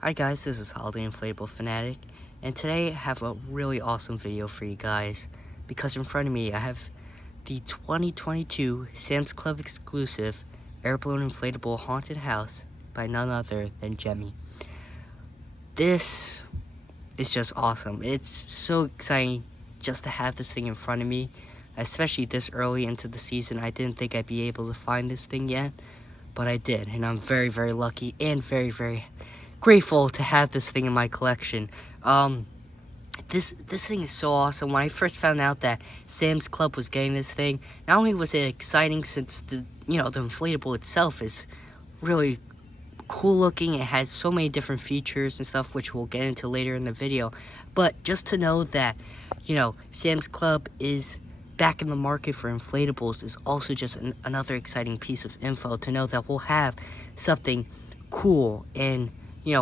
Hi guys, this is Holiday Inflatable Fanatic, and today I have a really awesome video for you guys, because in front of me I have the 2022 Sam's Club exclusive Airblown Inflatable Haunted House by none other than Gemmy. This is just awesome. It's so exciting just to have this thing in front of me, especially this early into the season. I didn't think I'd be able to find this thing yet, but I did, and I'm very, very lucky and very, very grateful to have this thing in my collection. This thing is so awesome. When I first found out that Sam's Club was getting this thing, not only was it exciting since the inflatable itself is really cool looking, it has so many different features and stuff which we'll get into later in the video, but just to know that Sam's Club is back in the market for inflatables is also just another exciting piece of info, to know that we'll have something cool and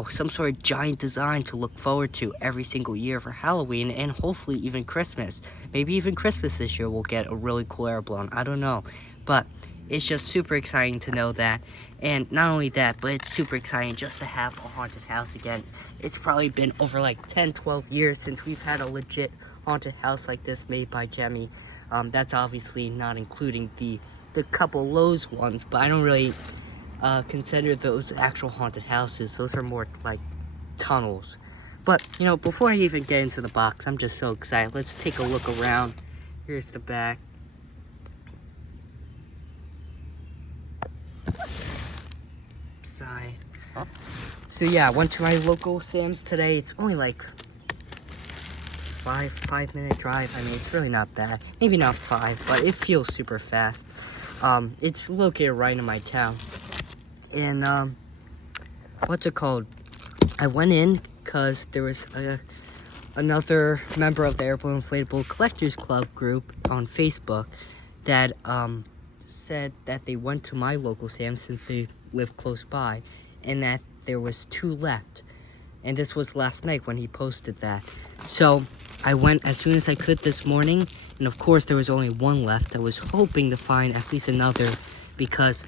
some sort of giant design to look forward to every single year for Halloween, and hopefully even Christmas. Maybe even Christmas this year we'll get a really cool Airblown. I don't know. But it's just super exciting to know that. And not only that, but it's super exciting just to have a haunted house again. It's probably been over like 10, 12 years since we've had a legit haunted house like this made by Gemmy. That's obviously not including the couple Lowe's ones, but I don't really consider those actual haunted houses. Those are more like tunnels. But before I even get into the box, I'm just so excited. Let's take a look around. Here's the back. Side. So yeah, I went to my local Sam's today. It's only like 5-minute drive. I mean, it's really not bad. Maybe not 5, but it feels super fast. It's located right in my town. And what's it called? I went in because there was another member of the Airblown Inflatable Collectors Club group on Facebook that said that they went to my local Sam's since they live close by, and that there was 2 left. And this was last night when he posted that. So I went as soon as I could this morning, and of course there was only 1 left. I was hoping to find at least another, because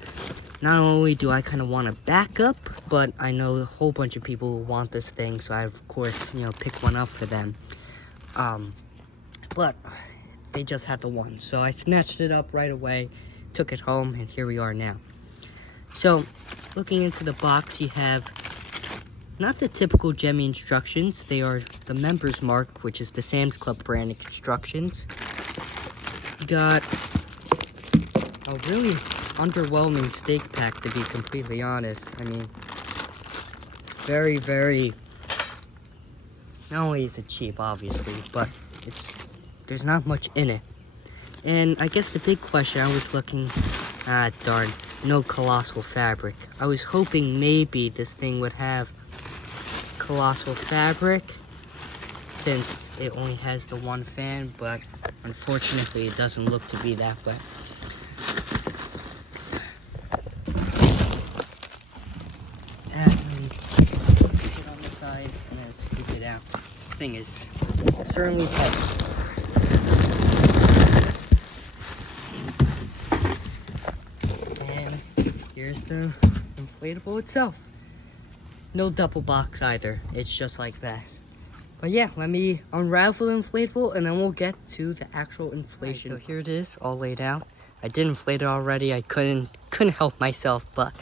not only do I kind of want to back up, but I know a whole bunch of people who want this thing, so I of course pick one up for them. But they just had the one, so I snatched it up right away, took it home, and here we are now. So looking into the box, you have not the typical Gemmy instructions. They are the Members Mark, which is the Sam's Club brand instructions. You got a really underwhelming steak pack, to be completely honest. I mean, it's very, very, not only is it cheap, obviously, but there's not much in it. And I guess the big question, I was looking, darn, no colossal fabric. I was hoping maybe this thing would have colossal fabric, since it only has the 1 fan, but unfortunately it doesn't look to be that way. Put it on the side and then scoop it out. This thing is certainly heavy. And here's the inflatable itself. No double box either. It's just like that. But yeah, let me unravel the inflatable and then we'll get to the actual inflation. Right, so here it is, all laid out. I did inflate it already. I couldn't help myself but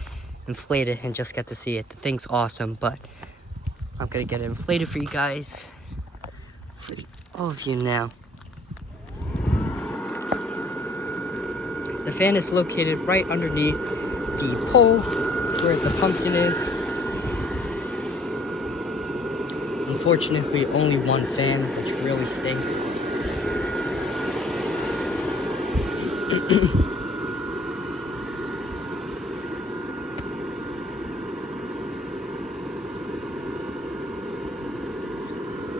inflate it and just get to see it. The thing's awesome, but I'm gonna get it inflated for you guys, for all of you now. The fan is located right underneath the pole where the pumpkin is. Unfortunately, only 1 fan, which really stinks.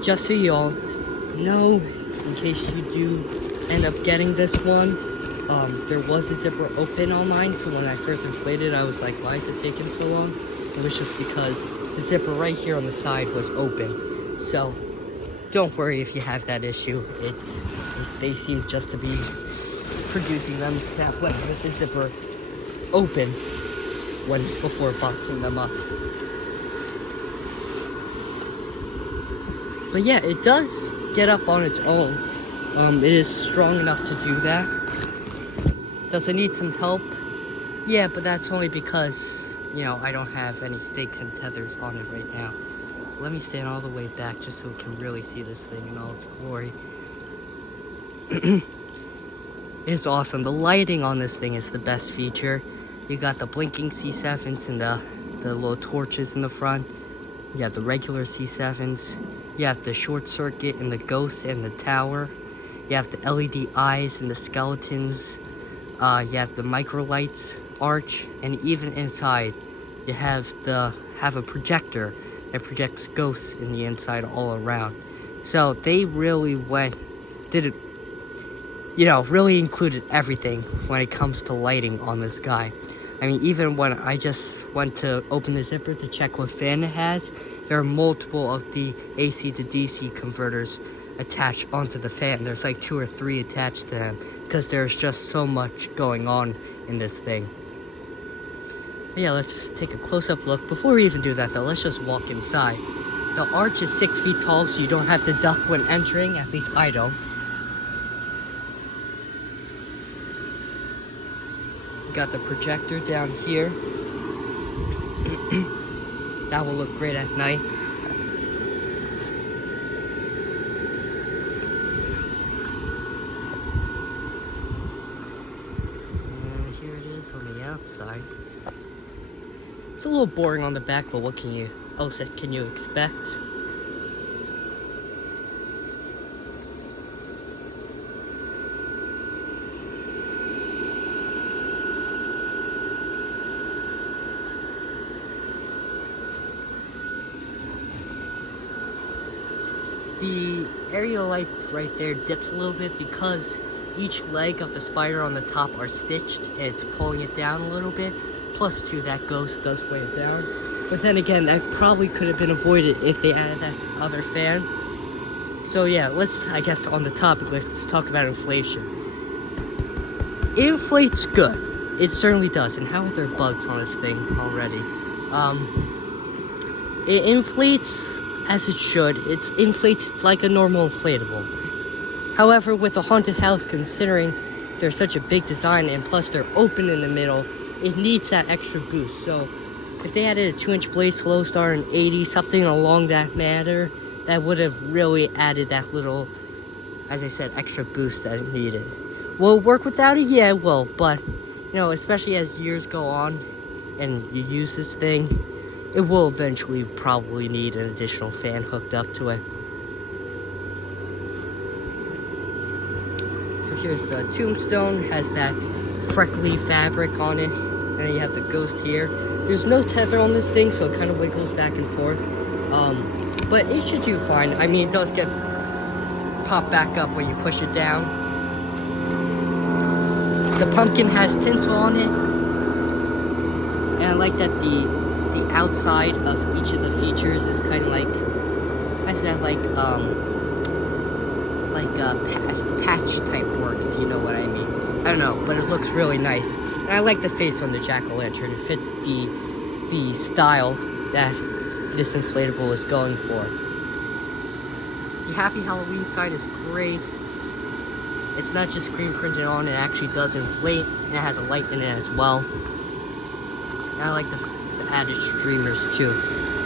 Just so you all know, in case you do end up getting this one, there was a zipper open on mine, so when I first inflated, I was like, why is it taking so long? It was just because the zipper right here on the side was open. So don't worry if you have that issue. They seem just to be producing them that way with the zipper open before boxing them up. But yeah, it does get up on its own. It is strong enough to do that. Does it need some help? Yeah, but that's only because, you know, I don't have any stakes and tethers on it right now. Let me stand all the way back just so we can really see this thing in all its glory. It's awesome. The lighting on this thing is the best feature. You got the blinking C7s and the little torches in the front. You have the regular C7s. You have the short circuit and the ghost and the tower. You have the LED eyes and the skeletons. You have the micro lights arch, and even inside you have a projector that projects ghosts in the inside all around. So they really really included everything when it comes to lighting on this guy. I mean, even when I just went to open the zipper to check what fan it has, there are multiple of the AC to DC converters attached onto the fan. There's like 2 or 3 attached to them because there's just so much going on in this thing. But yeah, let's take a close-up look. Before we even do that though, let's just walk inside. The arch is 6 feet tall, so you don't have to duck when entering, at least I don't. We got the projector down here. That will look great at night. And here it is on the outside. It's a little boring on the back, but what can you expect? The aerial light right there dips a little bit because each leg of the spider on the top are stitched and it's pulling it down a little bit. Plus 2, that ghost does weigh it down. But then again, that probably could have been avoided if they added that other fan. So yeah, I guess on the topic, let's talk about inflation. It inflates good. It certainly does. And how are there bugs on this thing already? It inflates as it should. It inflates like a normal inflatable. However, with a haunted house, considering they're such a big design and plus they're open in the middle, it needs that extra boost. So if they added a 2-inch blade slow star and 80, something along that matter, that would have really added that little, as I said, extra boost that it needed. Will it work without it? Yeah, it will. But, you know, especially as years go on and you use this thing, it will eventually probably need an additional fan hooked up to it. So here's the tombstone, has that freckly fabric on it, and then you have the ghost here. There's no tether on this thing, so it kind of wiggles back and forth. But it should do fine. I mean, it does get popped back up when you push it down. The pumpkin has tinsel on it, and I like that the outside of each of the features is kind of like, I said, like patch type work, if you know what I mean. I don't know, but it looks really nice. And I like the face on the jack-o'-lantern. It fits the style that this inflatable is going for. The Happy Halloween sign is great. It's not just screen printed on, it actually does inflate, and it has a light in it as well. And I like the added streamers too.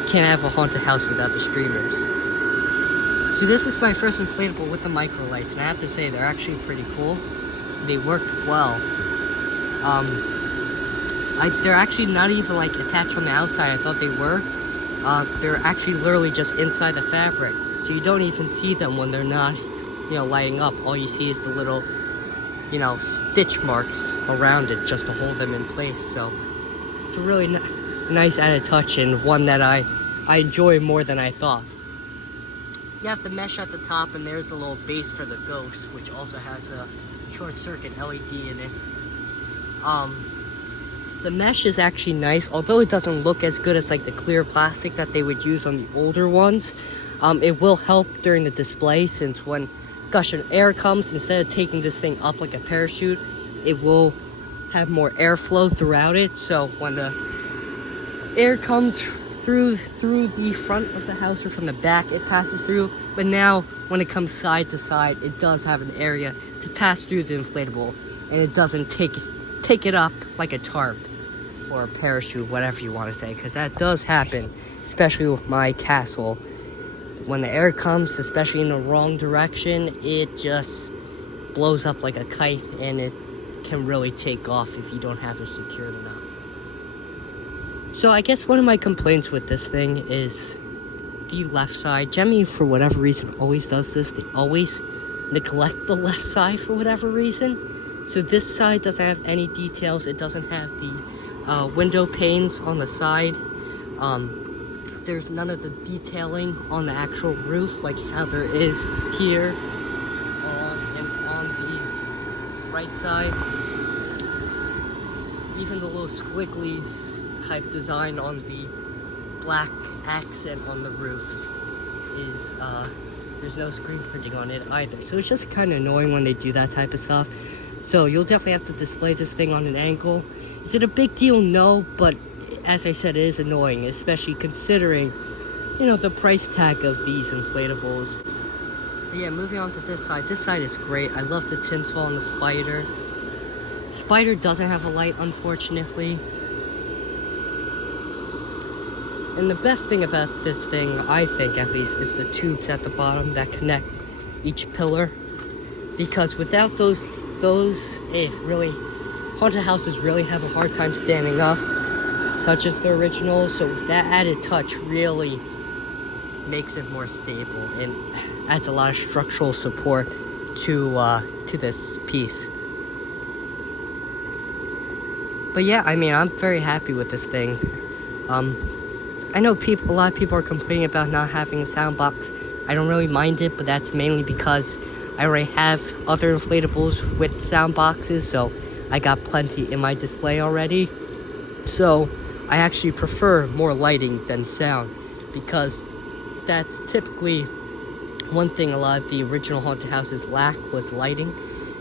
Can't have a haunted house without the streamers. So this is my first inflatable with the micro lights, and I have to say they're actually pretty cool. They work well. They're actually not even like attached on the outside. I thought they were. They're actually literally just inside the fabric, so you don't even see them when they're not, you know, lighting up. All you see is the little, you know, stitch marks around it just to hold them in place. So it's a really nice added touch, and one that I enjoy more than I thought. You have the mesh at the top, and there's the little base for the ghost, which also has a short circuit LED in it. The mesh is actually nice, although it doesn't look as good as like the clear plastic that they would use on the older ones. It will help during the display, since when gushing air comes, instead of taking this thing up like a parachute, it will have more airflow throughout it. So when the air comes through the front of the house or from the back it passes through, but now when it comes side to side, it does have an area to pass through the inflatable, and it doesn't take it up like a tarp or a parachute, whatever you want to say, because that does happen, especially with my castle. When the air comes, especially in the wrong direction, it just blows up like a kite, and it can really take off if you don't have it secured enough. So I guess one of my complaints with this thing is the left side. Gemmy, for whatever reason, always does this. They always neglect the left side for whatever reason. So this side doesn't have any details. It doesn't have the window panes on the side. There's none of the detailing on the actual roof like how there is here and on the right side. Even the little squigglies type design on the black accent on the roof is there's no screen printing on it either, so it's just kind of annoying when they do that type of stuff. So you'll definitely have to display this thing on an angle. Is it a big deal? No, but as I said, it is annoying, especially considering, you know, the price tag of these inflatables. But yeah, moving on to this side. This side is great. I love the tinsel on the spider. Spider doesn't have a light, unfortunately. And the best thing about this thing, I think at least, is the tubes at the bottom that connect each pillar. Because without those haunted houses really have a hard time standing up, such as the original. So that added touch really makes it more stable and adds a lot of structural support to this piece. But yeah, I mean, I'm very happy with this thing. I know a lot of people are complaining about not having a sound box. I don't really mind it, but that's mainly because I already have other inflatables with sound boxes, so I got plenty in my display already. So I actually prefer more lighting than sound, because that's typically one thing a lot of the original haunted houses lack was lighting,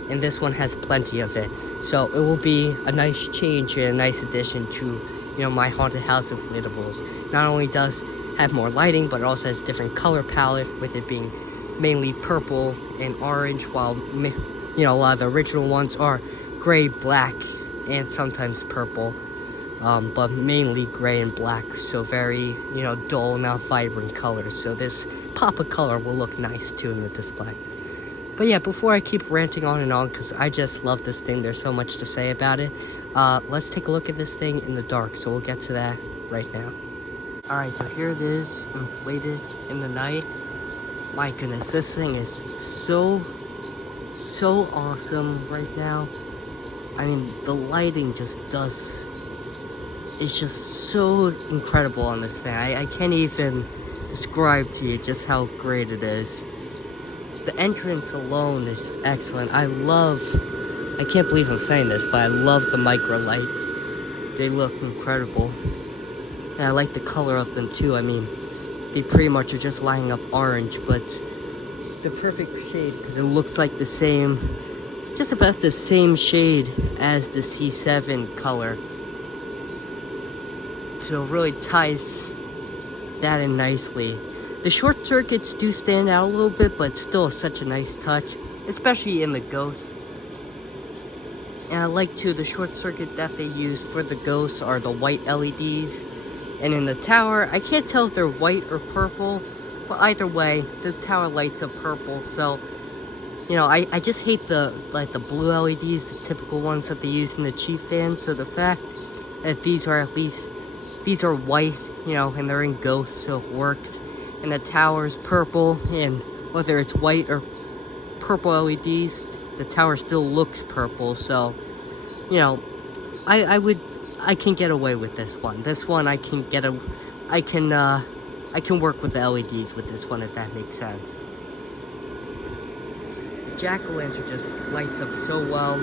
and this one has plenty of it. So it will be a nice change and a nice addition to, you know, my haunted house inflatables. Not only does have more lighting, but it also has different color palette, with it being mainly purple and orange, while, you know, a lot of the original ones are gray, black, and sometimes purple, but mainly gray and black, so very, you know, dull, not vibrant colors. So this pop of color will look nice too in the display. But yeah, before I keep ranting on and on, because I just love this thing, there's so much to say about it, let's take a look at this thing in the dark, so we'll get to that right now. Alright, so here it is, inflated in the night. My goodness, this thing is so awesome right now. I mean, the lighting just does, it's just so incredible on this thing. I can't even describe to you just how great it is. The entrance alone is excellent. I can't believe I'm saying this, but I love the micro lights. They look incredible. And I like the color of them too. I mean, they pretty much are just lining up orange, but the perfect shade, because it looks like the same, just about the same shade as the C7 color. So it really ties that in nicely. The short circuits do stand out a little bit, but still such a nice touch, especially in the ghosts. And I like too, the short circuit that they use for the ghosts are the white LEDs. And in the tower, I can't tell if they're white or purple, but either way, the tower lights up purple. So, you know, I just hate the blue LEDs, the typical ones that they use in the Chief fan. So the fact that these are white, you know, and they're in ghosts, so it works. And the tower's purple, and whether it's white or purple LEDs, the tower still looks purple. So, you know, I can get away with this one. This one I can work with the LEDs with this one, if that makes sense. The jack-o'-lantern just lights up so well.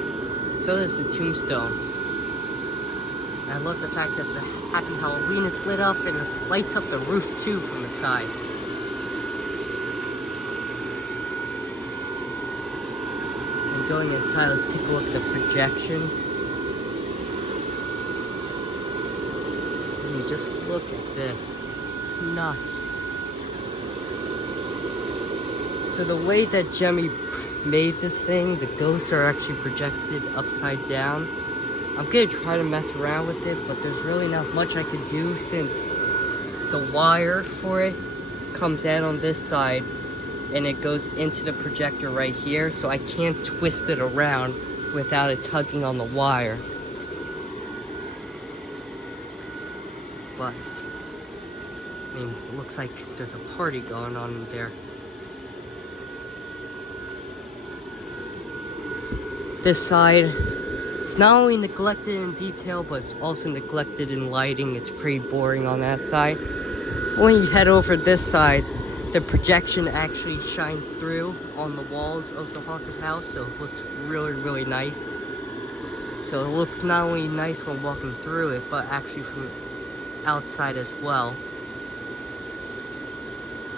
So does the tombstone. And I love the fact that the Happy Halloween is lit up, and it lights up the roof too from the side. And going inside, let's take a look at the projection. Just look at this. It's nuts. So the way that Gemmy made this thing, the ghosts are actually projected upside down. I'm gonna try to mess around with it, but there's really not much I could do since the wire for it comes out on this side and it goes into the projector right here, so I can't twist it around without it tugging on the wire. But I mean, it looks like there's a party going on in there. This side, it's not only neglected in detail, but it's also neglected in lighting. It's pretty boring on that side. When you head over this side, the projection actually shines through on the walls of the haunted house, so it looks really, really nice. So it looks not only nice when walking through it, but actually from outside as well.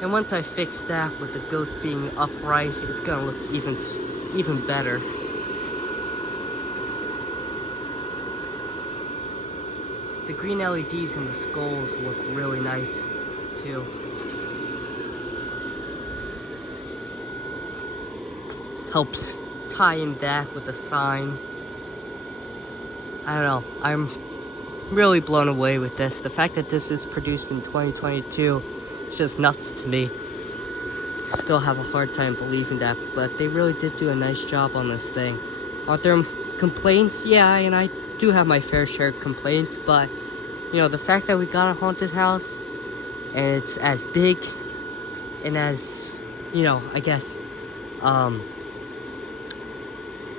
And once I fix that with the ghost being upright, it's gonna look even better. The green LEDs and the skulls look really nice too. Helps tie in that with the sign. I don't know, I'm really blown away with this. The fact that this is produced in 2022 is just nuts to me. I still have a hard time believing that, but they really did do a nice job on this thing. Are there complaints? Yeah, and I do have my fair share of complaints, but you know, the fact that we got a haunted house and it's as big and as, you know, I guess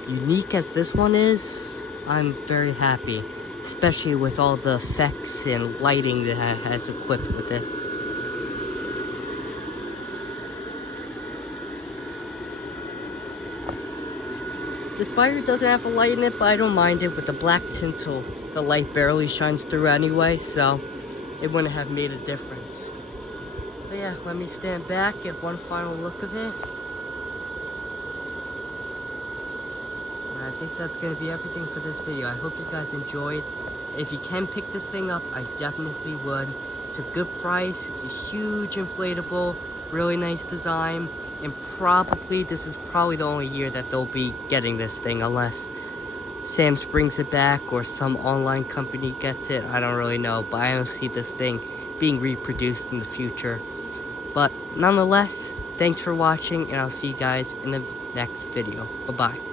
unique as this one is, I'm very happy, especially with all the effects and lighting that has equipped with it. The spider doesn't have a light in it, but I don't mind it. With the black tinsel, the light barely shines through anyway, so it wouldn't have made a difference. But yeah, let me stand back, get one final look of it. And I think that's going to be everything for this video. I hope you guys enjoyed. If you can pick this thing up, I definitely would. It's a good price, it's a huge inflatable, really nice design. And this is probably the only year that they'll be getting this thing, unless Sam's brings it back or some online company gets it. I don't really know, but I don't see this thing being reproduced in the future. But nonetheless, thanks for watching, and I'll see you guys in the next video. Bye-bye.